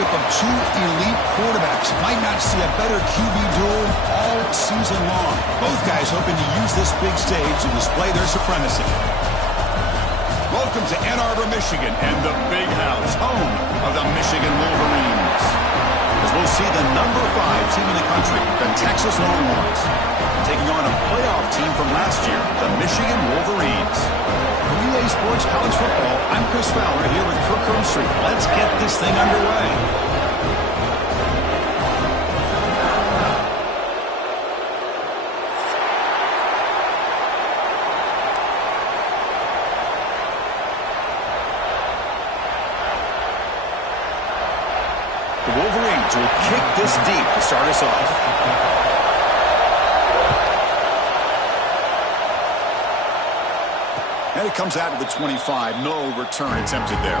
partnership of two elite quarterbacks. Might not see a better QB duel all season long. Both guys hoping to use this big stage to display their supremacy. Welcome to Ann Arbor, Michigan, and the Big House, home of the Michigan Wolverines. As we'll see the number 5 team in the country, the Texas Longhorns, taking on a playoff team from last year, the Michigan Wolverines. For EA Sports College Football, I'm Chris Fowler here with Kirk Herbstreit. Let's get this thing underway. The Wolverines will kick this deep to start us off. And it comes out to the 25. No return attempted there.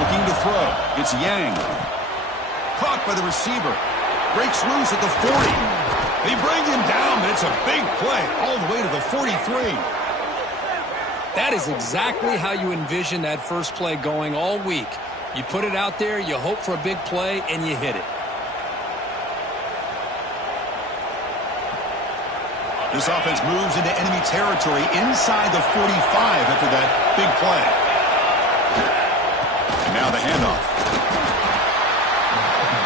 Looking to throw. It's Yang. Caught by the receiver. Breaks loose at the 40. They bring him down, but it's a big play all the way to the 43. That is exactly how you envision that first play going all week. You put it out there, you hope for a big play, and you hit it. This offense moves into enemy territory inside the 45 after that big play. And now the handoff.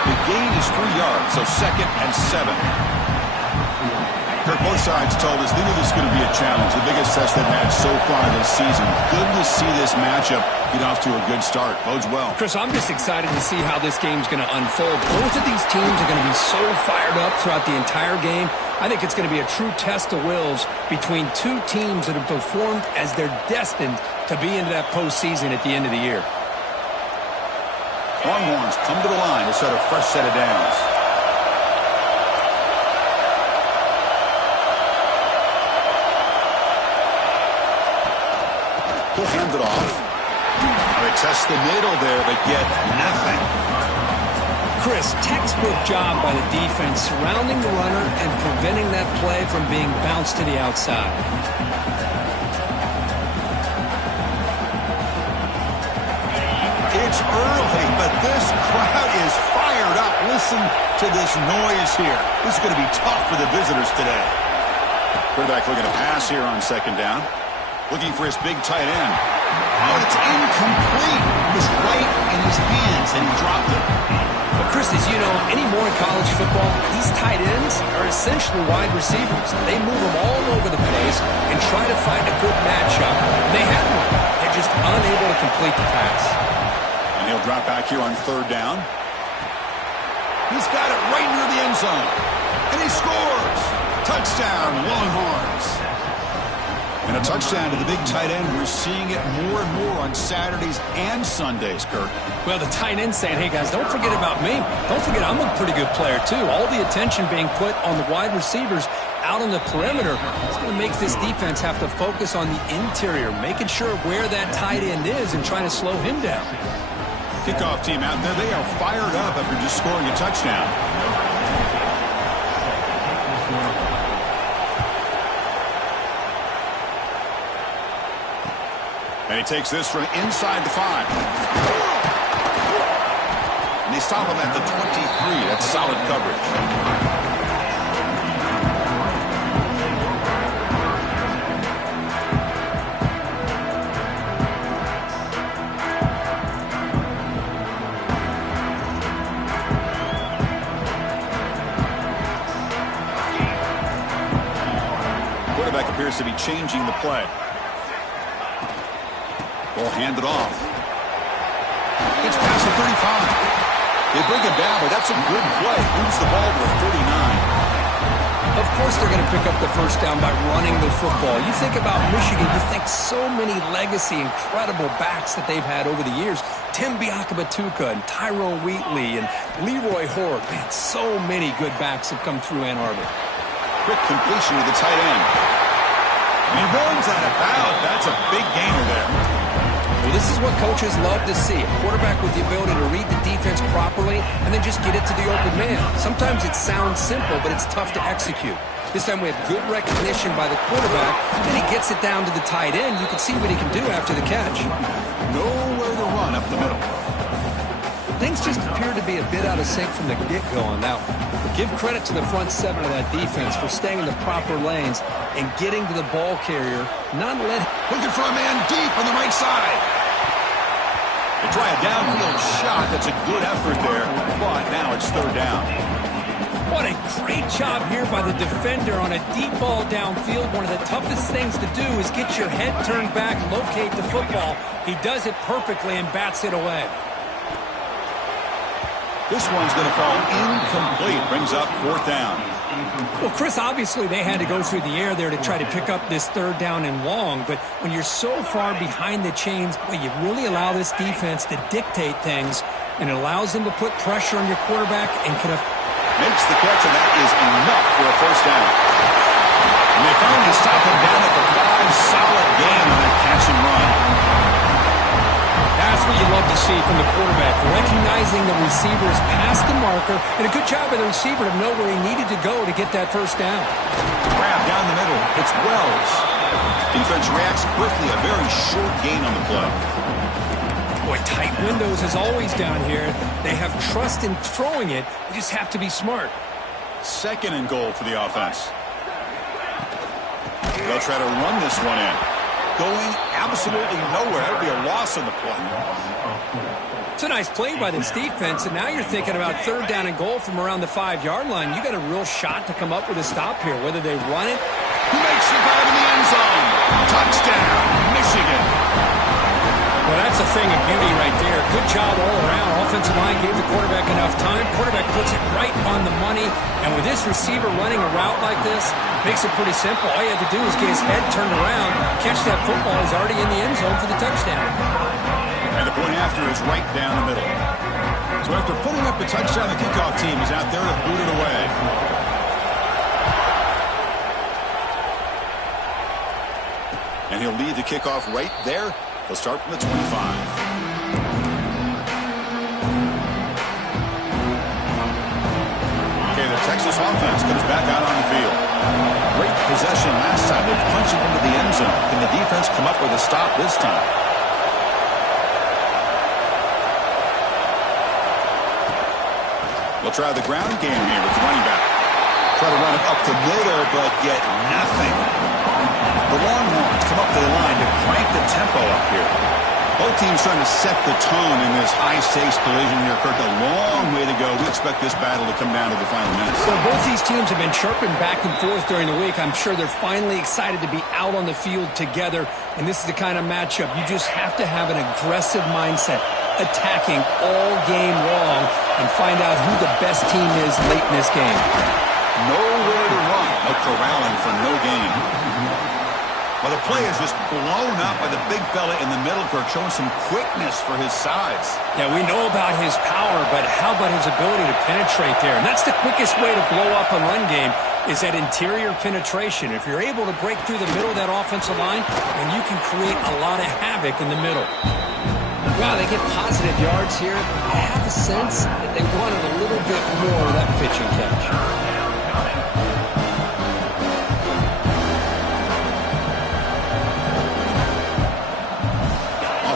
The gain is 3 yards, so 2nd and 7. Kirk, both sides told us they knew this was going to be a challenge, the biggest test they've had so far this season. Good to see this matchup get off to a good start. Bodes well. Chris, I'm just excited to see how this game's going to unfold. Both of these teams are going to be so fired up throughout the entire game. I think it's going to be a true test of wills between two teams that have performed as they're destined to be into that postseason at the end of the year. Longhorns come to the line to set a fresh set of downs. He'll hand it off. They test the middle there, but get nothing. Chris, textbook job by the defense surrounding the runner and preventing that play from being bounced to the outside. It's early, but this crowd is fired up. Listen to this noise here. This is going to be tough for the visitors today. Quarterback looking to pass here on 2nd down. Looking for his big tight end. Oh, and it's incomplete. It was right in his hands, and he dropped it. But Chris, as you know, anymore in college football, these tight ends are essentially wide receivers. They move them all over the place and try to find a good matchup. They have one. They're just unable to complete the pass. And he'll drop back here on 3rd down. He's got it right near the end zone. And he scores. Touchdown, Longhorns. And a touchdown to the big tight end. We're seeing it more and more on Saturdays and Sundays, Kirk. Well, the tight end saying, hey, guys, don't forget about me. Don't forget I'm a pretty good player, too. All the attention being put on the wide receivers out on the perimeter. It's going to make this defense have to focus on the interior, making sure where that tight end is and trying to slow him down. Kickoff team out there. They are fired up after just scoring a touchdown. And he takes this from inside the 5. And they stop him at the 23. That's solid coverage. Quarterback appears to be changing the play. Ball handed off. It's past the 35. They bring him down, but that's a good play. Moves the ball to the 39. Of course they're going to pick up the first down by running the football. You think about Michigan, you think so many legacy, incredible backs that they've had over the years. Tim Biakabatuka and Tyrone Wheatley and Leroy Horde. Man, so many good backs have come through Ann Arbor. Quick completion to the tight end. And he runs out of bounds. That's a big gainer there. Well, this is what coaches love to see. A quarterback with the ability to read the defense properly and then just get it to the open man. Sometimes it sounds simple, but it's tough to execute. This time we have good recognition by the quarterback, and he gets it down to the tight end. You can see what he can do after the catch. Nowhere to run up the middle. Things just appear to be a bit out of sync from the get-go on that one. But give credit to the front seven of that defense for staying in the proper lanes and getting to the ball carrier, not letting... Looking for a man deep on the right side. They try a downfield shot. That's a good effort there, but now it's third down. What a great job here by the defender on a deep ball downfield. One of the toughest things to do is get your head turned back, locate the football. He does it perfectly and bats it away. This one's going to fall incomplete. Brings up fourth down. Well, Chris, obviously they had to go through the air there to try to pick up this third down and long, but when you're so far behind the chains, boy, you really allow this defense to dictate things, and it allows them to put pressure on your quarterback and can have... Makes the catch, and that is enough for a first down. And they finally stop him down at the 5. Solid gain on that catch and run. That's what you love to see from the quarterback, recognizing the receiver's past the marker, and a good job by the receiver to know where he needed to go to get that first down. Grab down the middle. It's Wells. Defense reacts quickly. A very short gain on the play. Boy, tight windows as always down here. They have trust in throwing it. They just have to be smart. Second and goal for the offense. They'll try to run this one in. Going absolutely nowhere. That would be a loss on the play. It's a nice play by this defense, and now you're thinking about third down and goal from around the 5-yard line. You got a real shot to come up with a stop here, whether they run it. Who makes the grab in the end zone? Touchdown, Michigan. Well, that's a thing of beauty right there. Good job all around. Offensive line gave the quarterback enough time. Quarterback puts it right on the money. And with this receiver running a route like this, makes it pretty simple. All you have to do is get his head turned around, catch that football. He's already in the end zone for the touchdown. And the point after is right down the middle. So after putting up the touchdown, the kickoff team is out there to boot it away. And he'll lead the kickoff right there. He'll start from the 25. Okay, the Texas offense comes back out on the field. Great possession last time. They punched it into the end zone. Can the defense come up with a stop this time? They'll try the ground game here with the running back. Try to run it up the middle, but get nothing. The Longhorns come up to the line to crank the tempo up here. Both teams trying to set the tone in this high-stakes collision here. Kirk, a long way to go. We expect this battle to come down to the final minutes. Well, both these teams have been chirping back and forth during the week. I'm sure they're finally excited to be out on the field together, and this is the kind of matchup you just have to have an aggressive mindset, attacking all game long, and find out who the best team is late in this game. Nowhere to run. No corralling for no gain. Well, the play is just blown up by the big fella in the middle, Kirk, showing some quickness for his size. Yeah, we know about his power, but how about his ability to penetrate there? And that's the quickest way to blow up a run game, is that interior penetration. If you're able to break through the middle of that offensive line, then you can create a lot of havoc in the middle. Wow, they get positive yards here. I have a sense that they wanted a little bit more of that pitch and catch.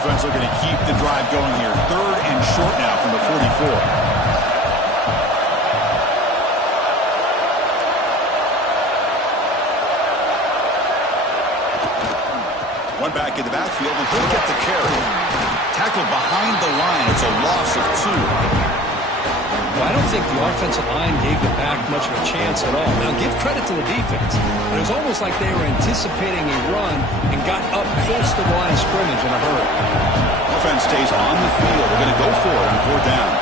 Offense looking to keep the drive going here. Third and short now from the 44. One back in the backfield, and he'll get the carry. Tackled behind the line. It's a loss of 2. Well, I don't think the offensive line gave the back much of a chance at all. Now, give credit to the defense. It was almost like they were anticipating a run and got up close to the line of scrimmage in a hurry. Offense stays on the field. They're going to go for it on 4th down.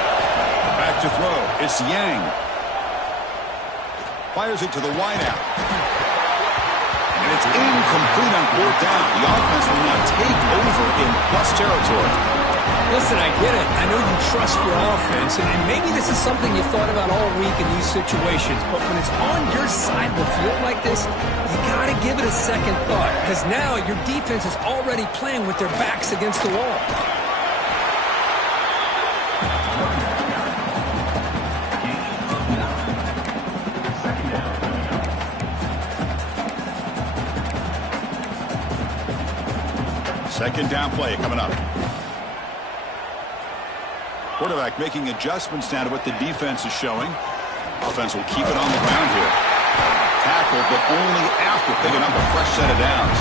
Back to throw. It's Yang. Fires it to the wideout. And it's incomplete on 4th down. The offense will now take over in plus territory. Listen, I get it. I know you trust your offense, and maybe this is something you thought about all week in these situations, but when it's on your side of the field like this, you got to give it a second thought, because now your defense is already playing with their backs against the wall. Second down play coming up. Quarterback making adjustments now to what the defense is showing. Offense will keep it on the ground here. Tackled, but only after picking up a fresh set of downs.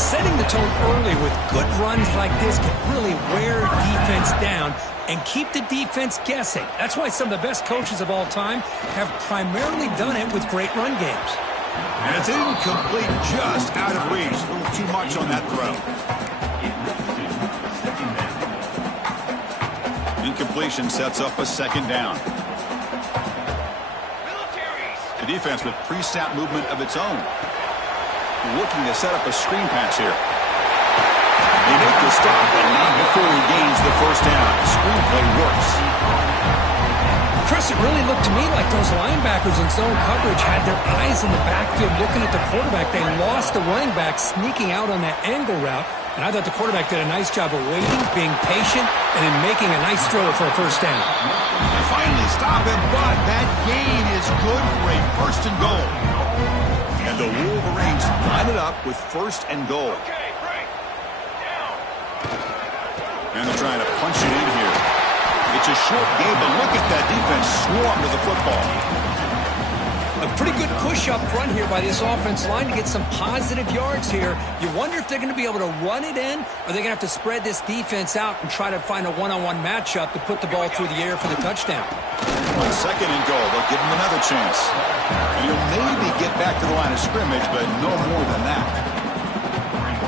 Setting the tone early with good runs like this can really wear defense down and keep the defense guessing. That's why some of the best coaches of all time have primarily done it with great run games. And it's incomplete, just out of reach. A little too much on that throw. Incompletion sets up a second down. The defense with pre-snap movement of its own. Looking to set up a screen pass here. They make the stop, but not before he gains the first down. The screenplay works. Chris, it really looked to me like those linebackers in zone coverage had their eyes in the backfield looking at the quarterback. They lost the running back sneaking out on that angle route. And I thought the quarterback did a nice job of waiting, being patient, and then making a nice throw for a first down. They finally stop him, but that gain is good for a first and goal. And the Wolverines line it up with first and goal. And they're trying to punch it in here. It's a short game, but look at that defense swarm to the football. A pretty good push up front here by this offense line to get some positive yards here. You wonder if they're going to be able to run it in, or they're going to have to spread this defense out and try to find a one-on-one matchup to put the ball through the air for the touchdown. On second and goal, they'll give him another chance. And he'll maybe get back to the line of scrimmage, but no more than that.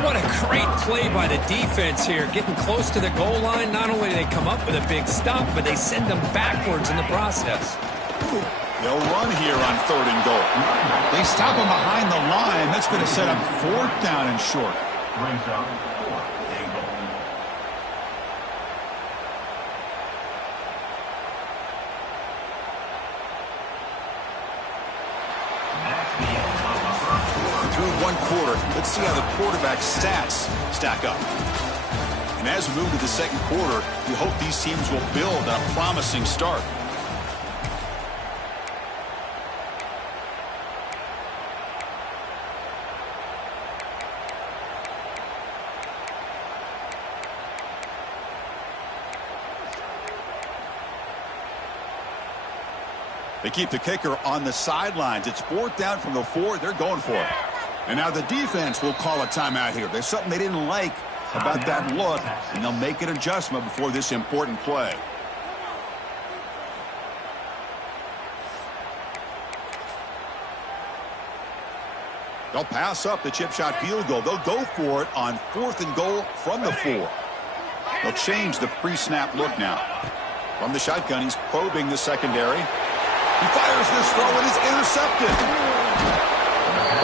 What a great play by the defense here. Getting close to the goal line, not only do they come up with a big stop, but they send them backwards in the process. They'll run here on third and goal. They stop him behind the line. That's going to set up fourth down and short. Through one quarter, let's see how the quarterback's stats stack up. And as we move to the second quarter, we hope these teams will build a promising start. They keep the kicker on the sidelines. It's fourth down from the 4. They're going for it. And now the defense will call a timeout here. There's something they didn't like about that look, and they'll make an adjustment before this important play. They'll pass up the chip shot field goal. They'll go for it on fourth and goal from the 4. They'll change the pre-snap look now. From the shotgun, he's probing the secondary. He fires this throw and is intercepted.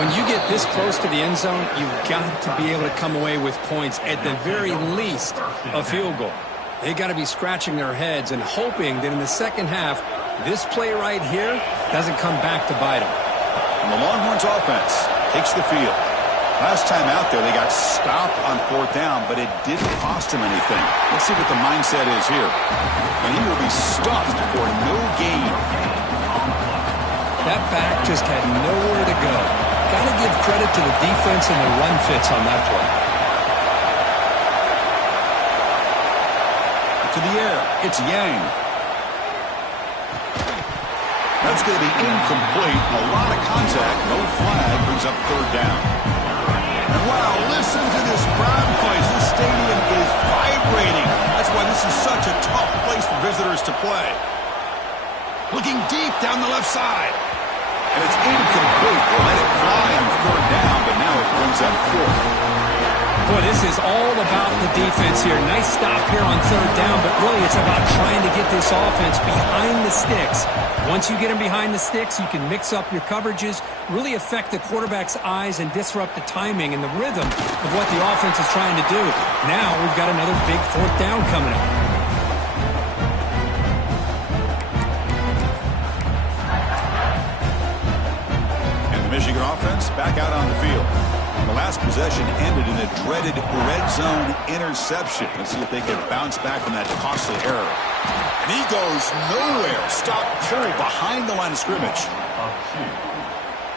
When you get this close to the end zone, you've got to be able to come away with points, at the very least, a field goal. They got to be scratching their heads and hoping that in the second half, this play right here doesn't come back to bite them. And the Longhorns offense takes the field. Last time out there, they got stopped on fourth down, but it didn't cost them anything. Let's see what the mindset is here. And he will be stuffed for no gain. That back just had nowhere to go. Got to give credit to the defense and the run fits on that play. To the air, it's Yang. That's going to be incomplete. A lot of contact, no flag, brings up third down. And wow, listen to this crowd noise. This stadium is vibrating. That's why this is such a tough place for visitors to play. Looking deep down the left side. And it's incomplete. They let it fly on third down, but now it brings up fourth. Boy, this is all about the defense here. Nice stop here on third down, but really it's about trying to get this offense behind the sticks. Once you get them behind the sticks, you can mix up your coverages, really affect the quarterback's eyes and disrupt the timing and the rhythm of what the offense is trying to do. Now we've got another big fourth down coming up. And the Michigan offense back out on the field. The last possession ended in a dreaded red zone interception. Let's see if they can bounce back from that costly error. And he goes nowhere. Stop pull behind the line of scrimmage.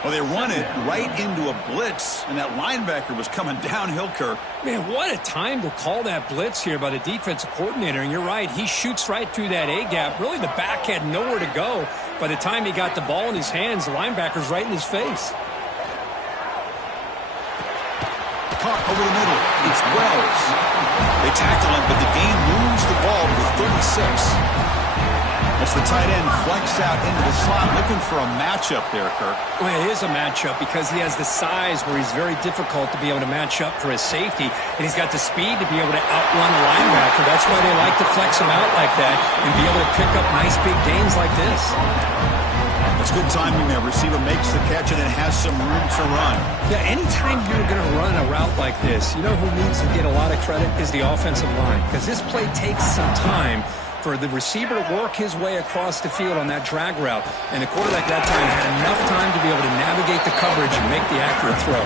Well, they run it right into a blitz, and that linebacker was coming downhill, Kirk. Man, what a time to call that blitz here by the defensive coordinator. And you're right, he shoots right through that A-gap. Really, the back had nowhere to go. By the time he got the ball in his hands, the linebacker's right in his face. Caught over the middle. It's Wells. They tackle him, but the game moves the ball to the 36. As the tight end flex out into the slot, looking for a matchup there, Kirk. Well, it is a matchup because he has the size where he's very difficult to be able to match up for his safety, and he's got the speed to be able to outrun a linebacker. That's why they like to flex him out like that and be able to pick up nice big gains like this. That's good timing there. Receiver makes the catch and it has some room to run. Yeah, anytime you're going to run a route like this, you know who needs to get a lot of credit is the offensive line, because this play takes some time for the receiver to work his way across the field on that drag route, and the quarterback that time had enough time to be able to navigate the coverage and make the accurate throw.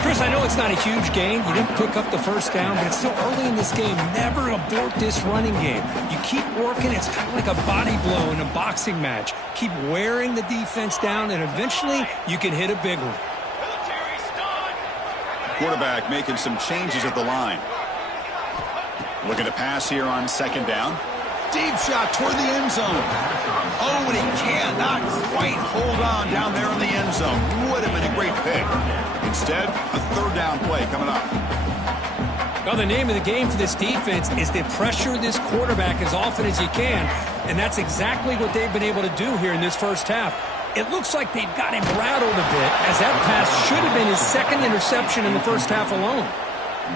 Chris, I know it's not a huge gain. You didn't pick up the first down, but it's still early in this game. Never abort this running game. You keep working. It's kind of like a body blow in a boxing match. Keep wearing the defense down, and eventually you can hit a big one. Quarterback making some changes at the line. Looking to pass here on second down. Deep shot toward the end zone. Oh, and he cannot quite hold on down there in the end zone. Would have been a great pick. Instead, a third down play coming up. Well, the name of the game for this defense is to pressure this quarterback as often as you can, and that's exactly what they've been able to do here in this first half. It looks like they've got him rattled a bit, as that pass should have been his second interception in the first half alone.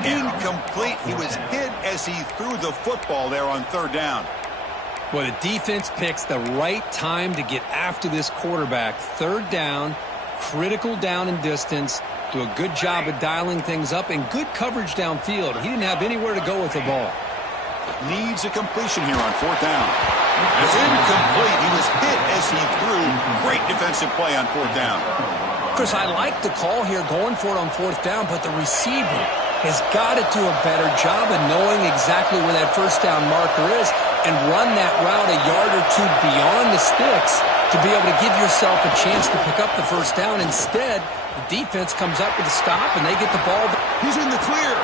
Incomplete. He was hit as he threw the football there on third down. Well, the defense picks the right time to get after this quarterback. Third down, critical down and distance. Do a good job of dialing things up and good coverage downfield. He didn't have anywhere to go with the ball. Needs a completion here on fourth down. It's incomplete. He was hit as he threw. Great defensive play on fourth down. Chris, I like the call here going for it on fourth down, but the receiver has got to do a better job of knowing exactly where that first down marker is and run that route a yard or two beyond the sticks to be able to give yourself a chance to pick up the first down. Instead, the defense comes up with a stop and they get the ball. He's in the clear.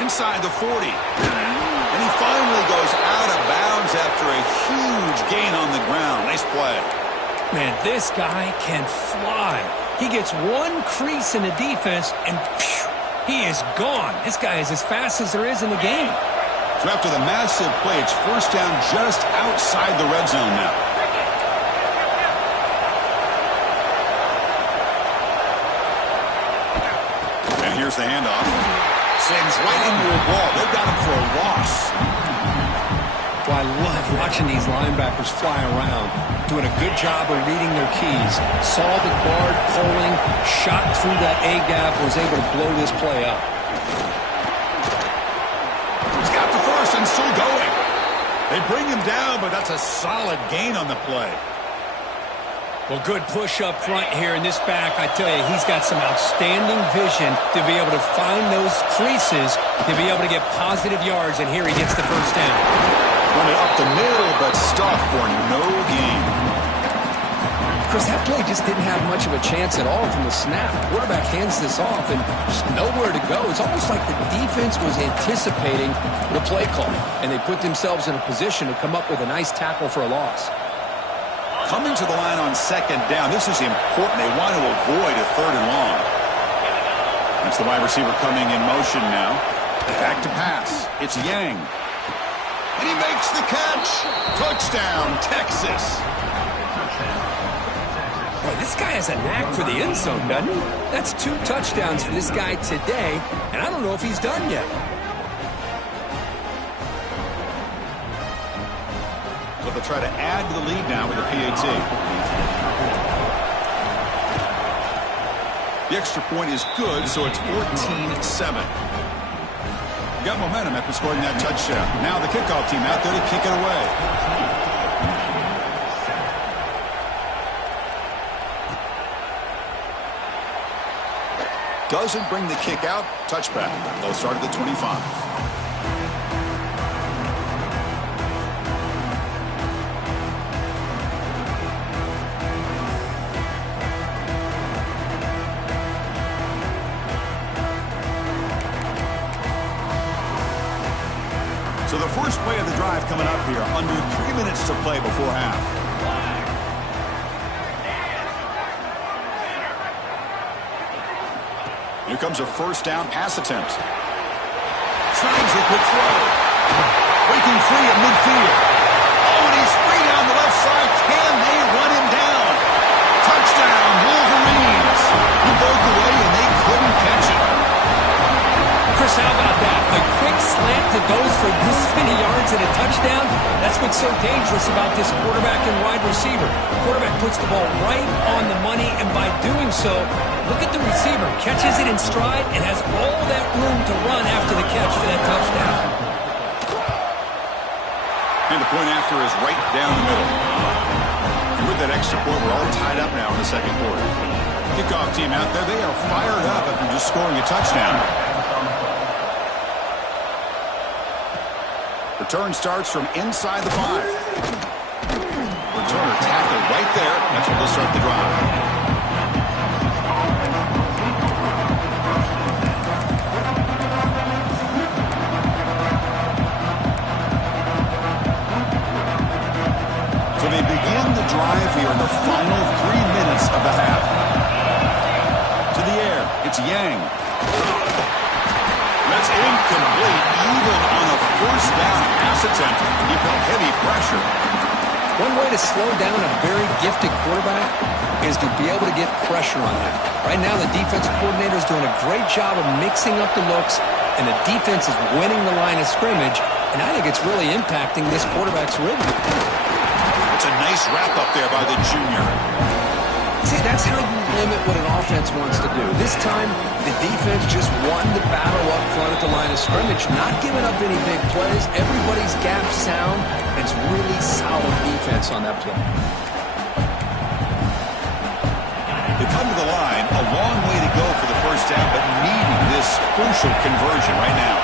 Inside the 40. And he finally goes out of bounds after a huge gain on the ground. Nice play. Man, this guy can fly. He gets one crease in the defense and phew, he is gone. This guy is as fast as there is in the game. So after the massive play, it's first down just outside the red zone now. And here's the handoff. Sends right into a ball. They've got him for a loss. Well, I love watching these linebackers fly around, doing a good job of reading their keys. Saw the guard pulling, shot through that A-gap, was able to blow this play up. He's got the first and still going. They bring him down, but that's a solid gain on the play. Well, good push up front here in this back. I tell you, he's got some outstanding vision to be able to find those creases, to be able to get positive yards, and here he gets the first down. Run it up the middle, but stuffed for no gain. Chris, that play just didn't have much of a chance at all from the snap. The quarterback hands this off and just nowhere to go. It's almost like the defense was anticipating the play call, and they put themselves in a position to come up with a nice tackle for a loss. Coming to the line on second down, this is important. They want to avoid a third and long. That's the wide receiver coming in motion now. Back to pass. It's Yang. And he makes the catch. Touchdown, Texas. Boy, this guy has a knack for the end zone, doesn't he? That's 2 touchdowns for this guy today, and I don't know if he's done yet. So they'll try to add to the lead now with a PAT. The extra point is good, so it's 14-7. Got momentum after scoring that touchdown. Now the kickoff team out there to kick it away. Doesn't bring the kick out. Touchback. They'll start at the 25. So the first play of the drive coming up here. Under 3 minutes to play before half. Here comes a first down pass attempt. Tries a quick throw. Breaking free at midfield. Oh, and he's free down the left side. Can they run him down? Touchdown, Wolverines. He broke away and they couldn't catch it. Chris, how about that? A quick slant that goes for this many yards and a touchdown. That's what's so dangerous about this quarterback and wide receiver. Quarterback puts the ball right on the money, and by doing so, look at the receiver. Catches it in stride and has all that room to run after the catch for that touchdown. And the point after is right down the middle. And with that extra point, we're all tied up now in the second quarter. Kickoff team out there, they are fired up after just scoring a touchdown. Return starts from inside the 5. Returner tackled right there. That's where they'll start the drive. So they begin the drive here in the final 3 minutes of the half. To the air, it's Yang. That's incomplete, even on a first down pass attempt. He felt heavy pressure. One way to slow down a very gifted quarterback is to be able to get pressure on him. Right now, the defensive coordinator is doing a great job of mixing up the looks, and the defense is winning the line of scrimmage, and I think it's really impacting this quarterback's rhythm. It's a nice wrap up there by the junior. See, that's how you limit what an offense wants to do. This time, the defense just won the battle up front at the line of scrimmage, not giving up any big plays. Everybody's gap sound. It's really solid defense on that play. They come to the line, a long way to go for the first down, but needing this crucial conversion right now.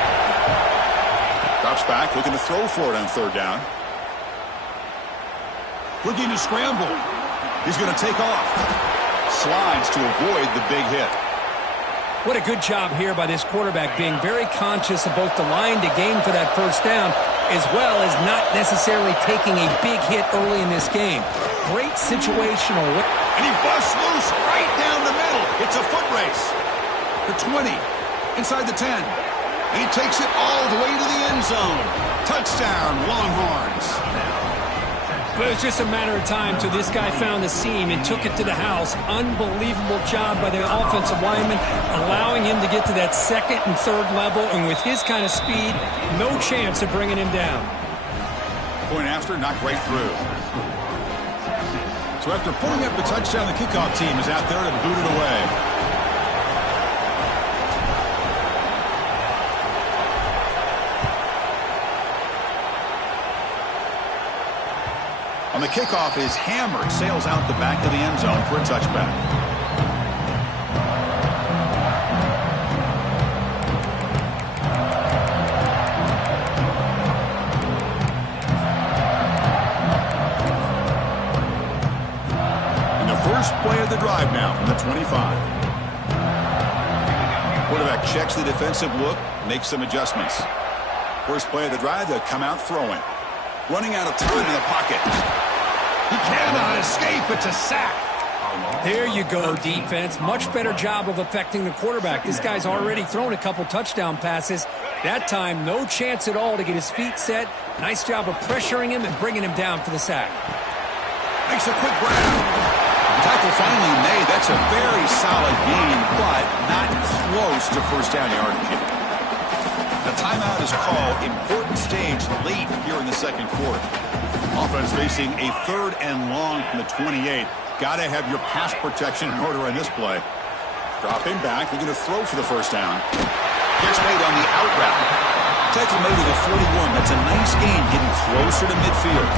Drops back, looking to throw for it on third down. Looking to scramble. He's going to take off. Slides to avoid the big hit. What a good job here by this quarterback, being very conscious of both the line to gain for that first down, as well as not necessarily taking a big hit early in this game. Great situational. And he busts loose right down the middle. It's a foot race. The 20, inside the 10. And he takes it all the way to the end zone. Touchdown, Longhorns. But it was just a matter of time till this guy found the seam and took it to the house. Unbelievable job by the offensive lineman, allowing him to get to that second and third level. And with his kind of speed, no chance of bringing him down. Point after, knocked right through. So after pulling up the touchdown, the kickoff team is out there to boot it away. On the kickoff is hammered, sails out the back of the end zone for a touchback. And the first play of the drive now from the 25. Quarterback checks the defensive look, makes some adjustments. First play of the drive, they'll come out throwing. Running out of time in the pocket. He cannot escape. It's a sack. There you go, defense. Much better job of affecting the quarterback. This guy's already thrown a couple touchdown passes. That time, no chance at all to get his feet set. Nice job of pressuring him and bringing him down for the sack. Makes a quick grab. Tackle finally made. That's a very solid gain, but not close to first down yardage yet. The timeout is called. Important stage late here in the second quarter. Offense facing a 3rd and long from the 28. Got to have your pass protection in order on this play. Dropping back. They're going to throw for the first down. Catch made on the out route. Tackle made to the 41. That's a nice gain, getting closer to midfield.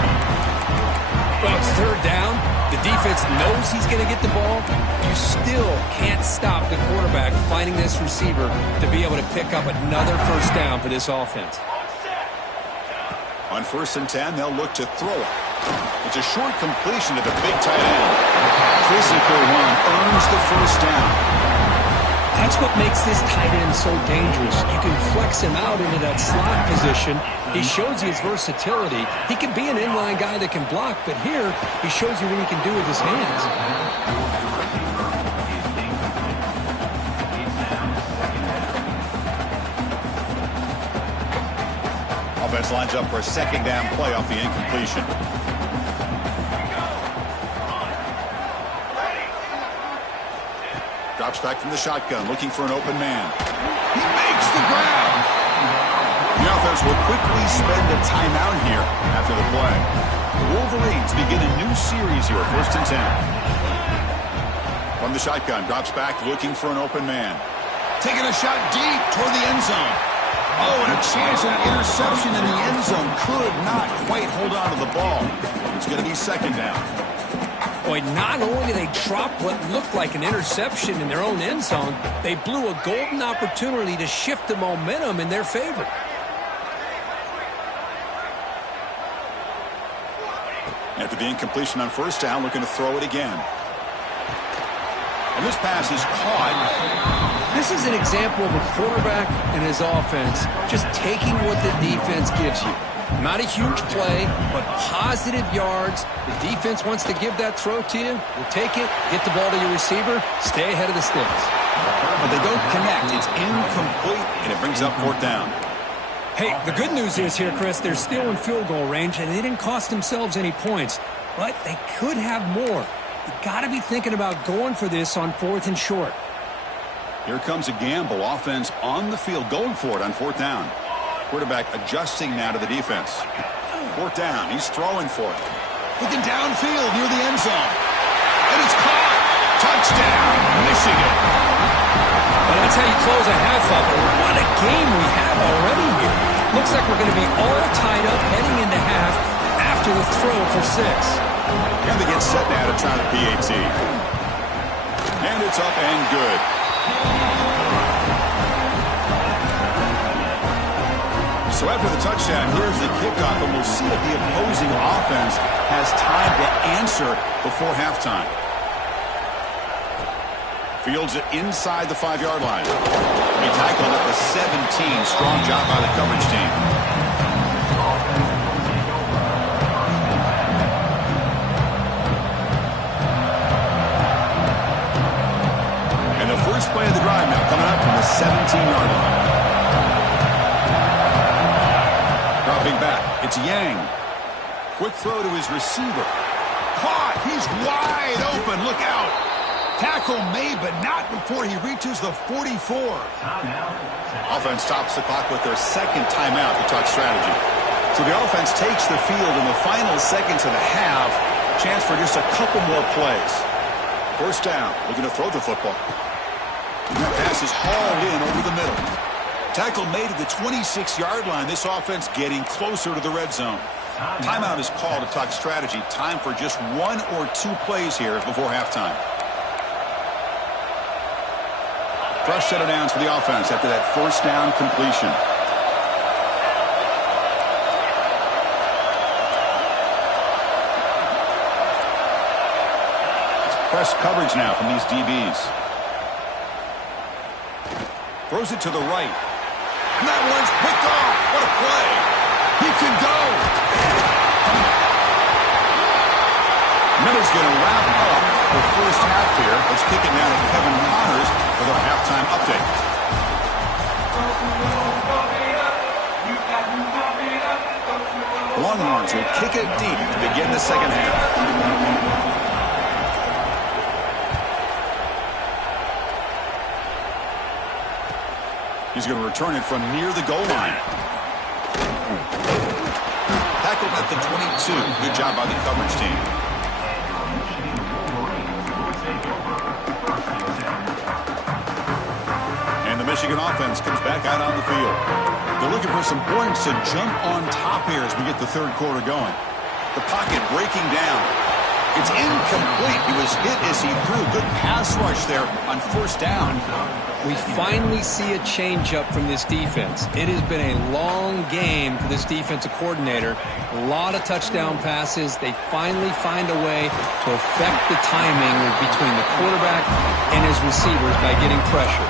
Well, it's 3rd down. The defense knows he's going to get the ball. You still can't stop the quarterback finding this receiver to be able to pick up another first down for this offense. On 1st and 10, they'll look to throw it. It's a short completion to the big tight end. Physical run earns the first down. That's what makes this tight end so dangerous. You can flex him out into that slot position. He shows you his versatility. He can be an inline guy that can block, but here he shows you what he can do with his hands. Offense lines up for a 2nd down play off the incompletion. Drops back from the shotgun, looking for an open man. He makes the grab. The offense will quickly spend a timeout here after the play. The Wolverines begin a new series here, 1st and 10. From the shotgun, drops back, looking for an open man. Taking a shot deep toward the end zone. Oh, and a chance at an interception in the end zone. Could not quite hold on to the ball. It's going to be 2nd down. Boy, not only did they drop what looked like an interception in their own end zone, they blew a golden opportunity to shift the momentum in their favor. After the incompletion on 1st down, looking to throw it again. And this pass is caught. This is an example of a quarterback and his offense just taking what the defense gives you. Not a huge play, but positive yards. The defense wants to give that throw to you. You take it, get the ball to your receiver, stay ahead of the sticks. But they don't connect. It's incomplete, and it brings up 4th down. Hey, the good news is here, Chris, they're still in field goal range, and they didn't cost themselves any points. But they could have more. You got to be thinking about going for this on 4th and short. Here comes a gamble. Offense on the field, going for it on 4th down. Quarterback adjusting now to the defense. 4th down. He's throwing for it. Looking downfield near the end zone. And it's caught. Touchdown, Michigan. Well, that's how you close a half of it. What a game we have already here. Looks like we're going to be all tied up heading into half after the throw for 6. And they get set now to try the PAT. And it's up and good. So after the touchdown, here's the kickoff, and we'll see if the opposing offense has time to answer before halftime. Fields it inside the 5-yard line. He tackled at the 17. Strong job by the coverage team. And the first play of the drive now coming up from the 17-yard line. Dropping back, it's Yang. Quick throw to his receiver. Caught, he's wide open, look out. Tackle made, but not before he reaches the 44. Offense stops the clock with their 2nd timeout to talk strategy. So the offense takes the field in the final seconds of the half. Chance for just a couple more plays. 1st down, looking to throw the football. And that pass is hauled in over the middle. Tackle made at the 26-yard line. This offense getting closer to the red zone. Timeout is called to talk strategy. Time for just 1 or 2 plays here before halftime. Fresh set of downs for the offense after that 1st down completion. It's press coverage now from these DBs. Throws it to the right. And that one's picked off. What a play. He can go. Miller's going to wrap up the first half here. Let's kick it now to Kevin Connors with our halftime update. Longhorns will kick it deep to begin the second half. He's going to return it from near the goal line. Tackled at the 22. Good job by the coverage team. And the Michigan offense comes back out on the field. They're looking for some points to jump on top here as we get the third quarter going. The pocket breaking down. It's incomplete. He was hit as he threw. Good pass rush there on first down. We finally see a change-up from this defense. It has been a long game for this defensive coordinator. A lot of touchdown passes. They finally find a way to affect the timing between the quarterback and his receivers by getting pressure.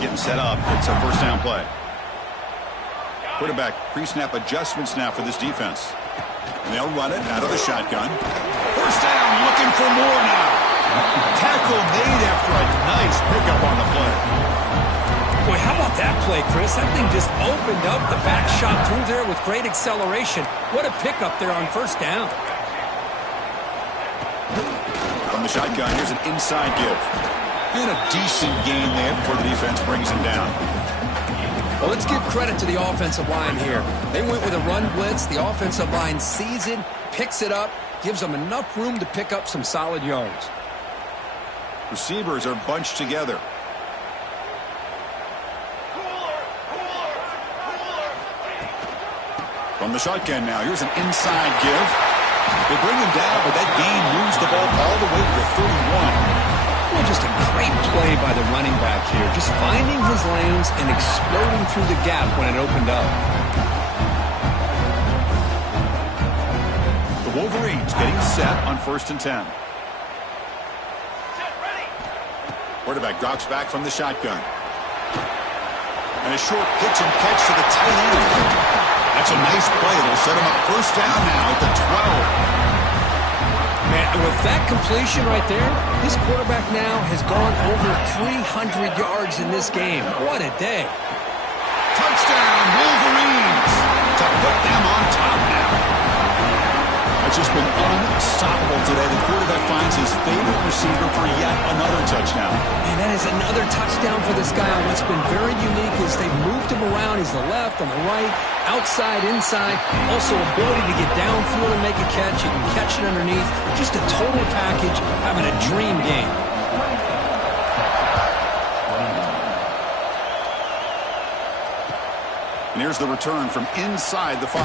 Getting set up. It's a first down play. Quarterback pre-snap adjustments now for this defense. And they'll run it out of the shotgun. First down, looking for more now. Tackle made after a nice pickup on the play. Boy, how about that play, Chris? That thing just opened up. The back shot through there with great acceleration. What a pickup there on first down. From the shotgun, here's an inside give. And a decent gain there before the defense brings him down. Well, let's give credit to the offensive line here. They went with a run blitz. The offensive line sees it, picks it up, gives them enough room to pick up some solid yards. Receivers are bunched together. From the shotgun now, here's an inside give. They bring him down, but that gain moves the ball all the way to the 31. Well, just a great play by the running back here. Just finding his lanes and exploding through the gap when it opened up. The Wolverines getting set on 1st and 10. Quarterback drops back from the shotgun. And a short pitch and catch to the tight end. That's a nice play. It'll set him up first down now at the 12. Man, with that completion right there, this quarterback now has gone over 300 yards in this game. What a day. Touchdown, Wolverines, to put them on top now. It's just been unstoppable today. The quarterback finds his favorite receiver for yet another touchdown. And that is another touchdown for this guy. What's been very unique is they've moved him around. He's the left, on the right, outside, inside. Also ability to get downfield and make a catch. He can catch it underneath. Just a total package, having a dream game. And here's the return from inside the 5.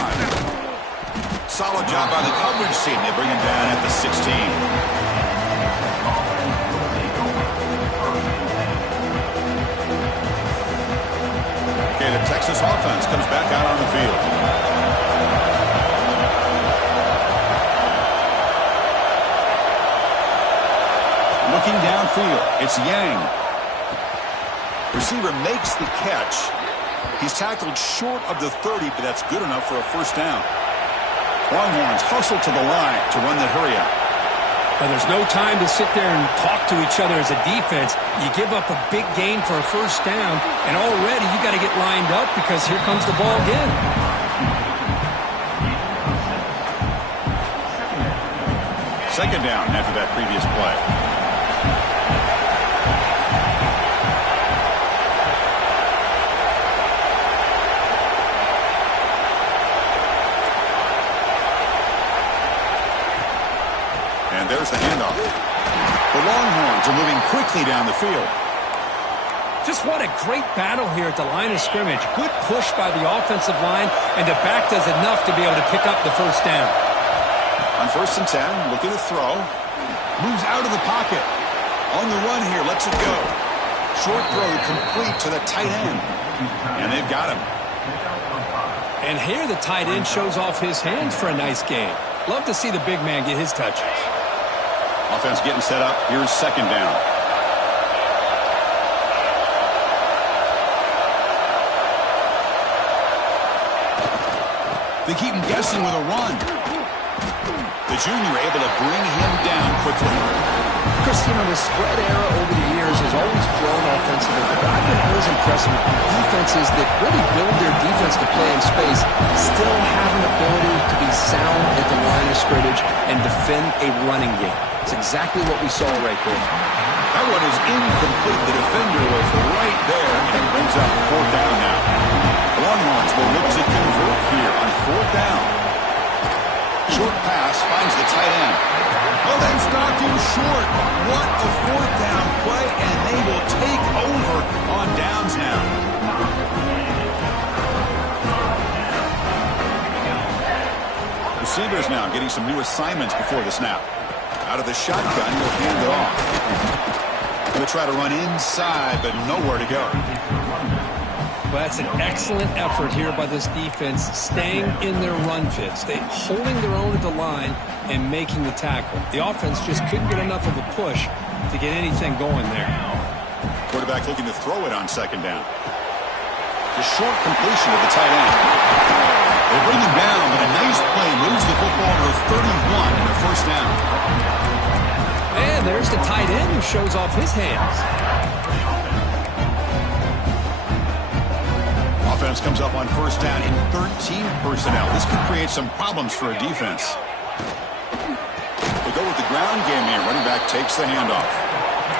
Solid job by the coverage team. They bring him down at the 16. Okay, the Texas offense comes back out on the field. Looking downfield, it's Yang. Receiver makes the catch. He's tackled short of the 30, but that's good enough for a first down. Longhorns hustle to the line to run the hurry-up. Well, there's no time to sit there and talk to each other as a defense. You give up a big gain for a first down, and already you got to get lined up because here comes the ball again. Second down after that previous play. There's the handoff. The Longhorns are moving quickly down the field. Just what a great battle here at the line of scrimmage. Good push by the offensive line, and the back does enough to be able to pick up the first down. On 1st and 10, looking to throw. Moves out of the pocket. On the run here, lets it go. Short throw complete to the tight end. And they've got him. And here the tight end shows off his hands for a nice game. Love to see the big man get his touches. Offense getting set up. Here's second down. They keep him guessing with a run. The junior able to bring him down quickly. Chris, you know, the spread era over the years has always grown offensively, but I've been always impressive. Defenses that really build their defense to play in space still have an ability to be sound at the line of scrimmage and defend a running game. It's exactly what we saw right there. That one is incomplete. The defender was right there, and it brings up 4th down now. The Longhorns will look to convert here on 4th down. Short pass finds the tight end. Oh, they've stopped him short. What a 4th down play, and they will take over on downs now. Receivers now getting some new assignments before the snap. Out of the shotgun, he'll hand it off. Going to try to run inside, but nowhere to go. Well, that's an excellent effort here by this defense, staying in their run fits, holding their own at the line and making the tackle. The offense just couldn't get enough of a push to get anything going there. Quarterback looking to throw it on 2nd down. The short completion of the tight end. They bring him down, but a nice play moves the football to 31 in the 1st down. And there's the tight end who shows off his hands. Offense comes up on 1st down in 13 personnel. This could create some problems for a defense. They go with the ground game here. Running back takes the handoff.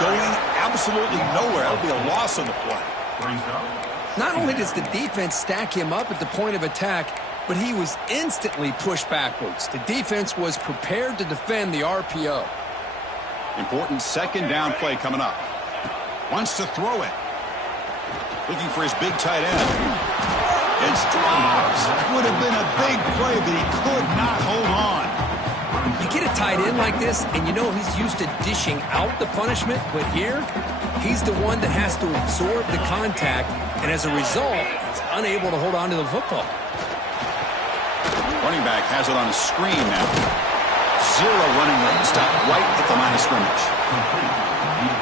Going absolutely nowhere. That'll be a loss on the play. Not only does the defense stack him up at the point of attack, but he was instantly pushed backwards. The defense was prepared to defend the RPO. Important 2nd down play coming up. Wants to throw it. Looking for his big tight end. It's dropped. Would have been a big play, but he could not hold on. You get a tight end like this, and you know he's used to dishing out the punishment, but here, he's the one that has to absorb the contact, and as a result, he's unable to hold on to the football. Running back has it on a screen now. 0 running room. Stop right at the line of scrimmage.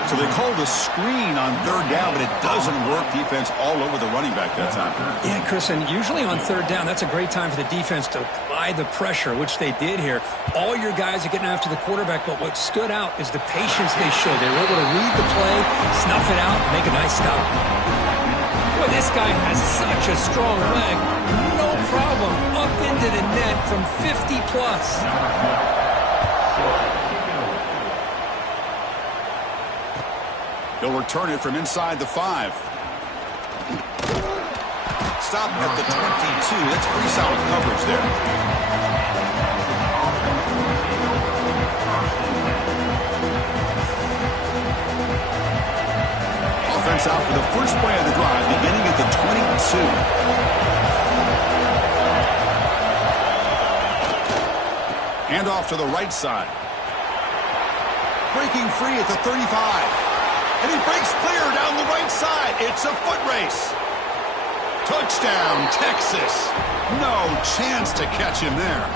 So they called a screen on 3rd down, but it doesn't work. Defense all over the running back that time. Yeah, Chris, and usually on 3rd down, that's a great time for the defense to apply the pressure, which they did here. All your guys are getting after the quarterback, but what stood out is the patience they showed. They were able to read the play, snuff it out, and make a nice stop. Boy, this guy has such a strong leg. No problem. Up into the net from 50 plus. He'll return it from inside the 5. Stop at the 22. That's pretty solid coverage there. Offense out for the first play of the drive, beginning at the 22. Handoff to the right side. Breaking free at the 35. And he breaks clear down the right side. It's a foot race. Touchdown, Texas. No chance to catch him there.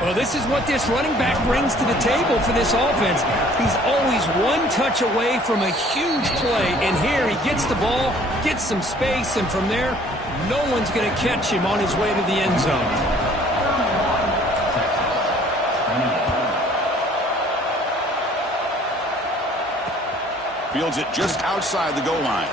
Well, this is what this running back brings to the table for this offense. He's always one touch away from a huge play. And here he gets the ball, gets some space, and from there, no one's going to catch him on his way to the end zone. Fields it just outside the goal line.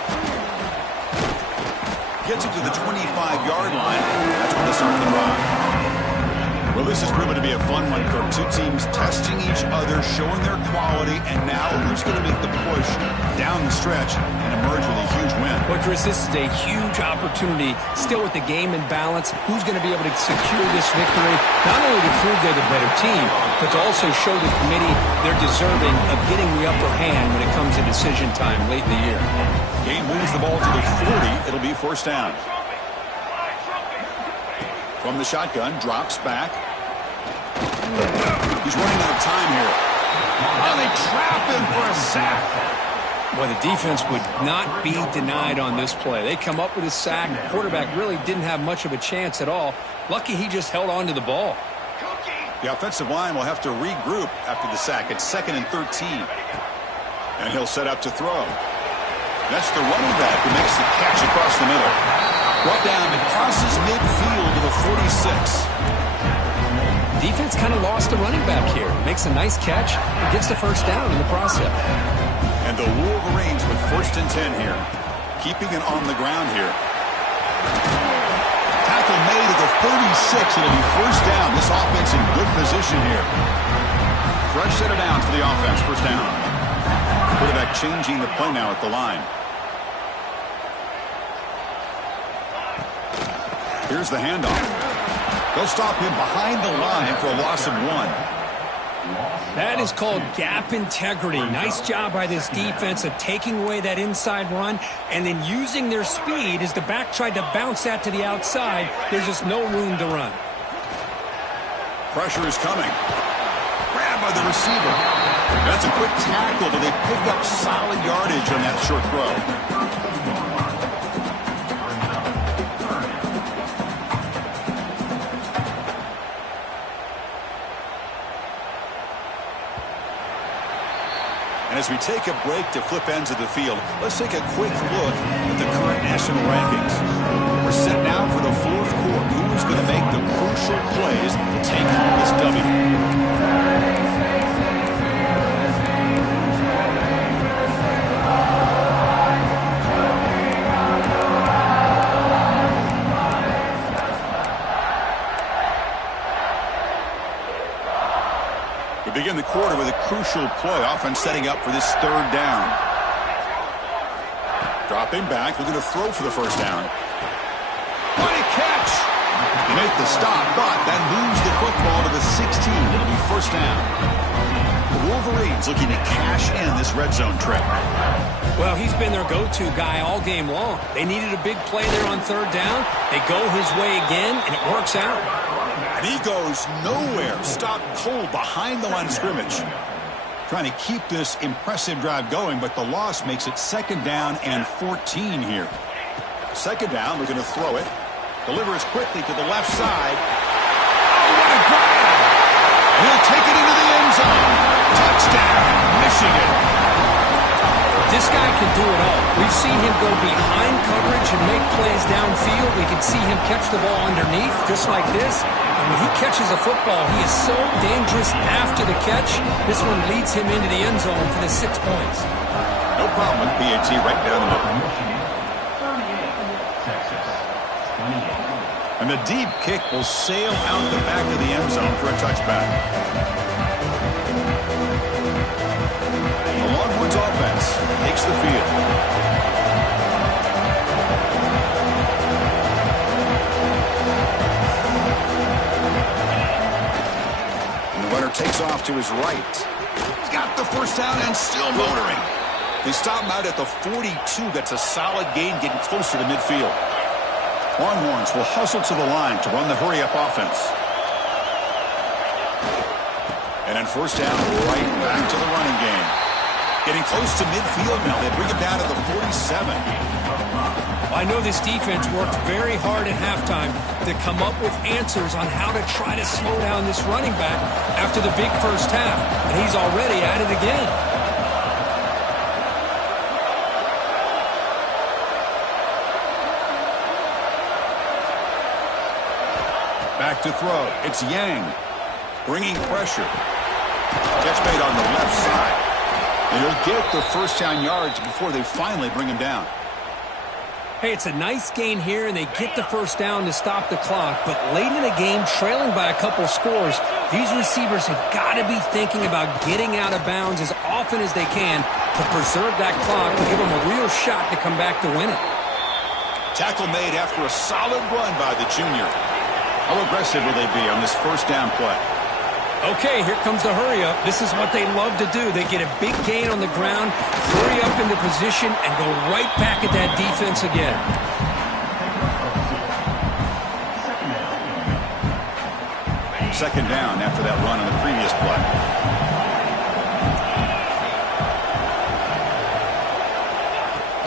Gets it to the 25-yard line. That's where they start the drive. Well, this has proven to be a fun one for 2 teams testing each other, showing their quality, and now who's going to make the push down the stretch and emerge with a huge win. Well, Chris, this is a huge opportunity. Still with the game in balance, who's going to be able to secure this victory? Not only to prove they're the better team, but to also show the committee they're deserving of getting the upper hand when it comes to decision time late in the year. Game moves the ball to the 40. It'll be 1st down. From the shotgun, drops back. He's running out of time here. Oh, they trap him for a sack. Well, the defense would not be denied on this play. They come up with a sack. The quarterback really didn't have much of a chance at all. Lucky he just held on to the ball. The offensive line will have to regroup after the sack. It's 2nd and 13. And he'll set up to throw. That's the running back who makes the catch across the middle. Brought down, it crosses midfield to the 46. Defense kind of lost the running back here. Makes a nice catch and gets the 1st down in the process. And the Wolverines with 1st and 10 here. keeping it on the ground here. Tackle made at the 36. It'll be first down. This offense in good position here. Fresh set of downs for the offense. First down. Quarterback changing the play now at the line. Here's the handoff. They'll stop him behind the line for a loss of 1. That is called gap integrity. Nice job by this defense of taking away that inside run and then using their speed as the back tried to bounce that to the outside. There's just no room to run. Pressure is coming. Grabbed by the receiver. That's a quick tackle, but they picked up solid yardage on that short throw. As we take a break to flip ends of the field, let's take a quick look at the current national rankings. We're set now for the fourth quarter. Who's going to make the crucial plays to take home this W? Begin the quarter with a crucial play, offense setting up for this third down. Dropping back, looking to throw for the first down. What a catch! They make the stop, but then lose the football to the 16. It'll be first down. The Wolverines looking to cash in this red zone trip. Well, he's been their go-to guy all game long. They needed a big play there on third down. They go his way again, and it works out. And he goes nowhere. Stopped cold behind the line of scrimmage. Trying to keep this impressive drive going, but the loss makes it second down and 14 here. Second down, looking to throw it. Delivers quickly to the left side. Oh, what a grab! He'll take it into the end zone. Touchdown, Michigan. This guy can do it all. We've seen him go behind coverage and make plays downfield. We can see him catch the ball underneath, just like this. And when he catches a football, he is so dangerous after the catch. This one leads him into the end zone for the 6 points. No problem with PAT right down the middle. And the deep kick will sail out the back of the end zone for a touchback. The Longhorns offense takes the field. And the runner takes off to his right. He's got the first down and still motoring. They stop him out at the 42. That's a solid gain, getting closer to midfield. Longhorns will hustle to the line to run the hurry-up offense. And then first down, right back to the running game. Getting close to midfield now. They bring it down to the 47. I know this defense worked very hard at halftime to come up with answers on how to try to slow down this running back after the big first half. And he's already at it again. Back to throw. It's Yang bringing pressure. Catch made on the left side. And he'll get the first down yards before they finally bring him down. Hey, it's a nice gain here, and they get the first down to stop the clock. But late in the game, trailing by a couple scores, these receivers have got to be thinking about getting out of bounds as often as they can to preserve that clock to give them a real shot to come back to win it. Tackle made after a solid run by the junior. How aggressive will they be on this first down play? Okay, here comes the hurry-up. This is what they love to do. They get a big gain on the ground, hurry up into position, and go right back at that defense again. Second down after that run on the previous play.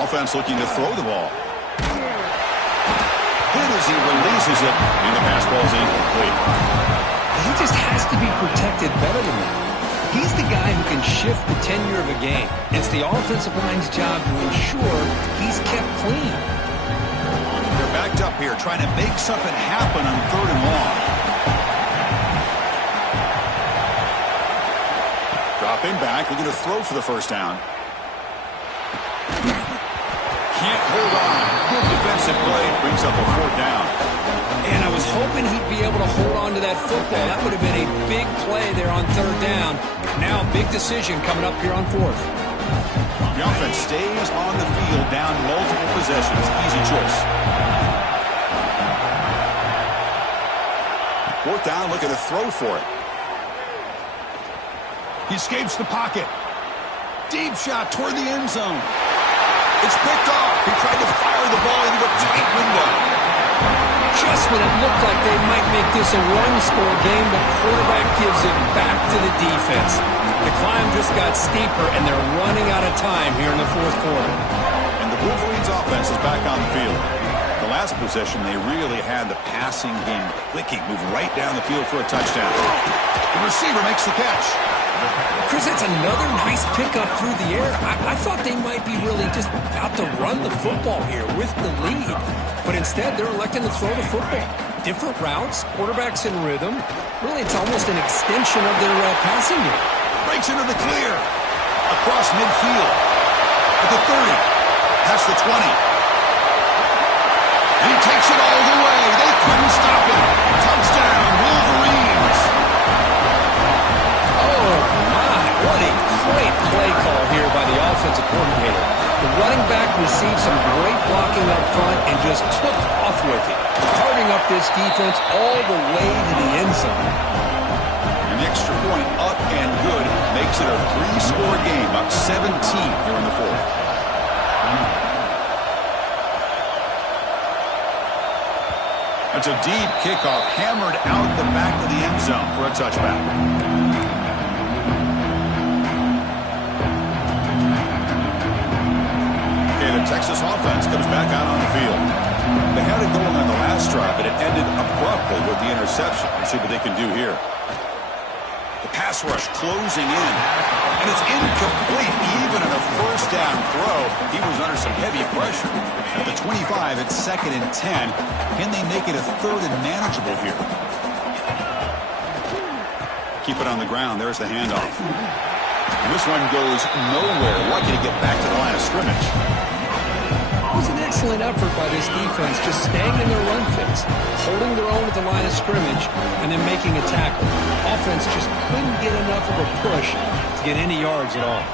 Offense looking to throw the ball. Hit as he releases it, and the pass ball is incomplete. He just has to be protected better than that. He's the guy who can shift the tenure of a game. It's the offensive line's job to ensure he's kept clean. They're backed up here trying to make something happen on third and long. Dropping back, looking to throw for the first down. Can't hold brings up a 4th down. And I was hoping he'd be able to hold on to that football. That would have been a big play there on 3rd down. Now, big decision coming up here on 4th. The offense stays on the field, down multiple possessions. Easy choice. 4th down, looking to throw for it. He escapes the pocket. Deep shot toward the end zone. It's picked off. He tried to fire the ball into a tight window. Just when it looked like they might make this a one-score game, the quarterback gives it back to the defense. The climb just got steeper, and they're running out of time here in the 4th quarter. And the Wolverines' offense is back on the field. The last possession, they really had the passing game clicking, move right down the field for a touchdown. The receiver makes the catch. Chris, that's another nice pickup through the air. I thought they might be really just out to run the football here with the lead. But instead, they're electing to throw the football. Different routes, quarterbacks in rhythm. Really, it's almost an extension of their passing game. Breaks into the clear. Across midfield. At the 30. Past the 20. And he takes it all the way. They couldn't stop him. Touchdown, Wolverines. Oh, my. What a great play call here by the offensive coordinator. The running back received some great blocking up front and just took off with it, tarting up this defense all the way to the end zone. An extra point up and good makes it a 3-score game, up 17 here in the 4th. That's a deep kickoff, hammered out the back of the end zone for a touchback. Okay, the Texas offense comes back out on the field. They had it going on the last drive, but it ended abruptly with the interception. Let's see what they can do here. The pass rush closing in, and it's incomplete. Even on a 1st down throw, he was under some heavy pressure. At the 25, it's 2nd and 10. Can they make it a 3rd and manageable here? Keep it on the ground. There's the handoff. And this one goes nowhere. Lucky to get back to the line of scrimmage. It was an excellent effort by this defense, just staying in their run fits, holding their own at the line of scrimmage, and then making a tackle. Offense just couldn't get enough of a push to get any yards at all.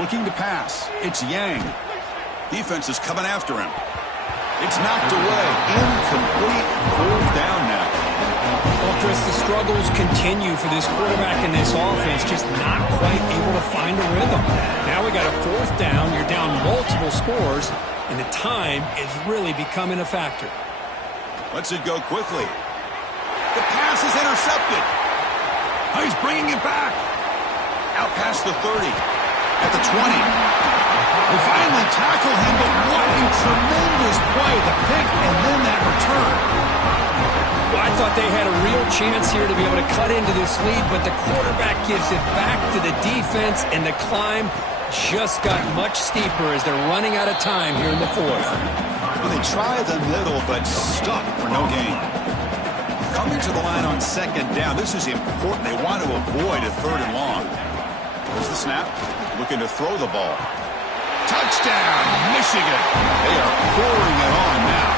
Looking to pass. It's Yang. Defense is coming after him. It's knocked away. Incomplete. 4th down now. Well, Chris, the struggles continue for this quarterback and this offense, just not quite able to find a rhythm. Now we got a 4th down. You're down multiple scores, and the time is really becoming a factor. Lets it go quickly. The pass is intercepted. Oh, he's bringing it back. Out past the 30. At the 20. They finally tackle him, but what a tremendous play. The pick and then that return. Well, I thought they had a real chance here to be able to cut into this lead, but the quarterback gives it back to the defense, and the climb just got much steeper as they're running out of time here in the 4th. Well, they try the middle, but stuck for no gain. Coming to the line on 2nd down. This is important. They want to avoid a 3rd and long. There's the snap. Looking to throw the ball. Touchdown, Michigan. They are pouring it on now.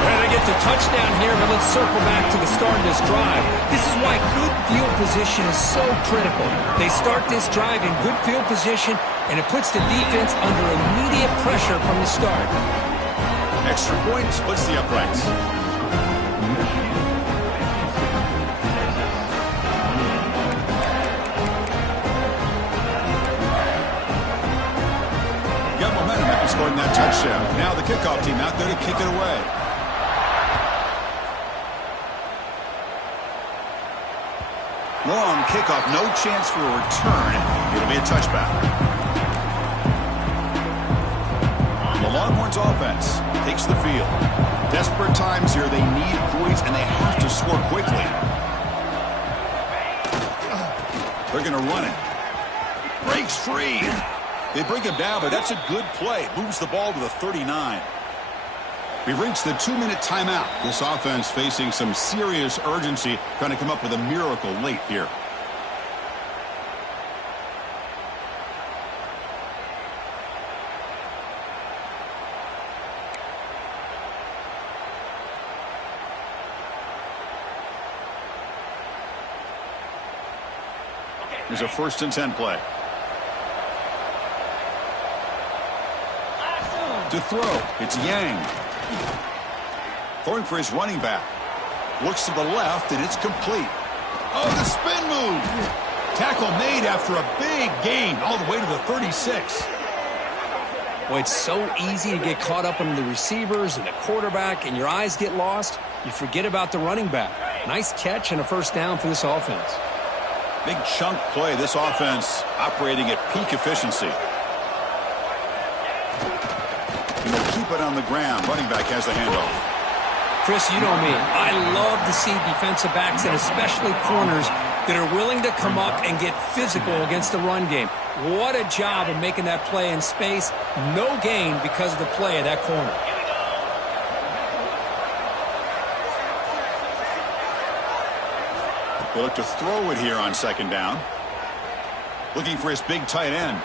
Well, they get the touchdown here, but let's circle back to the start of this drive. This is why good field position is so critical. They start this drive in good field position, and it puts the defense under immediate pressure from the start. Extra point splits the uprights. Got momentum after scoring that touchdown. Now the kickoff team out there to kick it away. Long kickoff, no chance for a return. It'll be a touchback. The Longhorns offense takes the field. Desperate times here. They need points, and they have to score quickly. They're going to run it. Breaks free. They bring him down, but that's a good play. Moves the ball to the 39. We've reached the 2-minute timeout. This offense facing some serious urgency, trying to come up with a miracle late here. Here's a 1st and 10 play. To throw, it's Yang. Throwing for his running back. Looks to the left, and it's complete. Oh, the spin move. Tackle made after a big gain all the way to the 36. Well, it's so easy to get caught up in the receivers and the quarterback, and your eyes get lost. You forget about the running back. Nice catch and a 1st down for this offense. Big chunk play. This offense operating at peak efficiency. And they'll keep it on the ground. Running back has the handoff. Chris, you know me. I love to see defensive backs and especially corners that are willing to come up and get physical against the run game. What a job of making that play in space. No gain because of the play of that corner. They look to throw it here on 2nd down. Looking for his big tight end.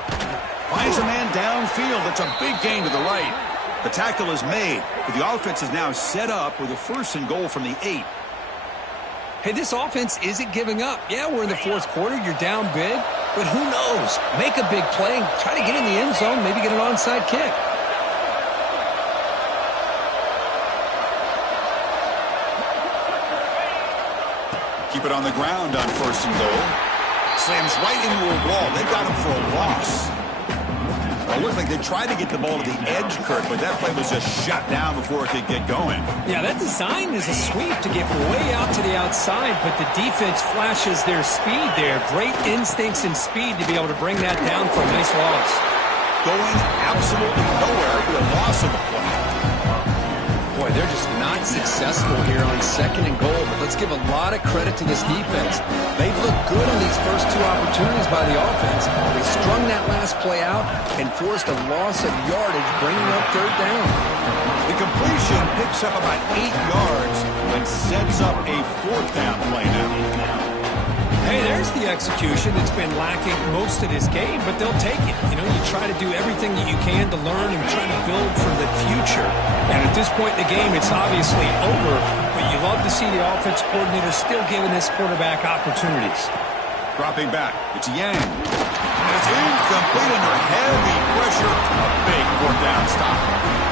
Finds a man downfield. That's a big gain to the right. The tackle is made, but the offense is now set up with a 1st and goal from the 8. Hey, this offense isn't giving up. Yeah, we're in the 4th quarter. You're down big, but who knows? Make a big play and try to get in the end zone, maybe get an onside kick. Keep it on the ground on 1st and goal. Slams right into a wall. They got him for a loss. Well, it looked like they tried to get the ball to the edge, Kurt, but that play was just shut down before it could get going. Yeah, that design is a sweep to get way out to the outside, but the defense flashes their speed there. Great instincts and speed to be able to bring that down for a nice loss. Going absolutely nowhere with a loss of the play. Boy, they're just not successful here on 2nd and goal, but let's give a lot of credit to this defense. They've looked good on these first 2 opportunities by the offense. They strung that last play out and forced a loss of yardage, bringing up 3rd down. The completion picks up about 8 yards and sets up a 4th down play now. Hey, there's the execution that's been lacking most of this game, but they'll take it. You know, you try to do everything that you can to learn and try to build for the future. And at this point in the game, it's obviously over, but you love to see the offense coordinator still giving this quarterback opportunities. Dropping back, it's Yang. And it's incomplete under heavy pressure. A big 4th down stop.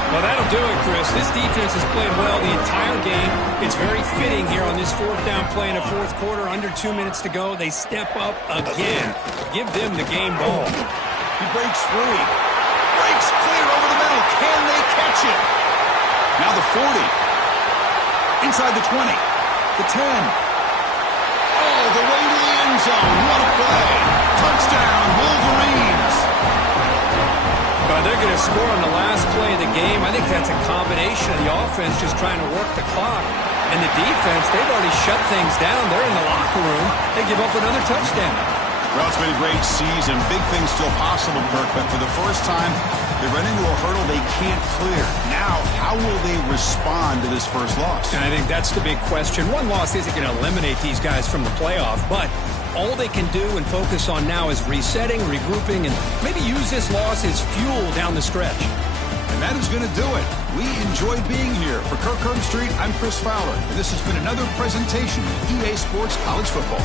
Well, that'll do it, Chris. This defense has played well the entire game. It's very fitting here on this 4th down play in the 4th quarter. Under 2 minutes to go. They step up again. Give them the game ball. He breaks free. Breaks clear over the middle. Can they catch it? Now the 40. Inside the 20. The 10. Oh, the way to the end zone. What a play. Touchdown, Wolverines. They're going to score on the last play of the game. I think that's a combination of the offense just trying to work the clock. And the defense, they've already shut things down. They're in the locker room. They give up another touchdown. Well, it's been a great season. Big things still possible, Kirk, but for the first time, they run into a hurdle they can't clear. Now, how will they respond to this first loss? And I think that's the big question. One loss isn't going to eliminate these guys from the playoff, but all they can do and focus on now is resetting, regrouping, and maybe use this loss as fuel down the stretch. And that is going to do it. We enjoyed being here. For Kirk Street, I'm Chris Fowler, and this has been another presentation of EA Sports College Football.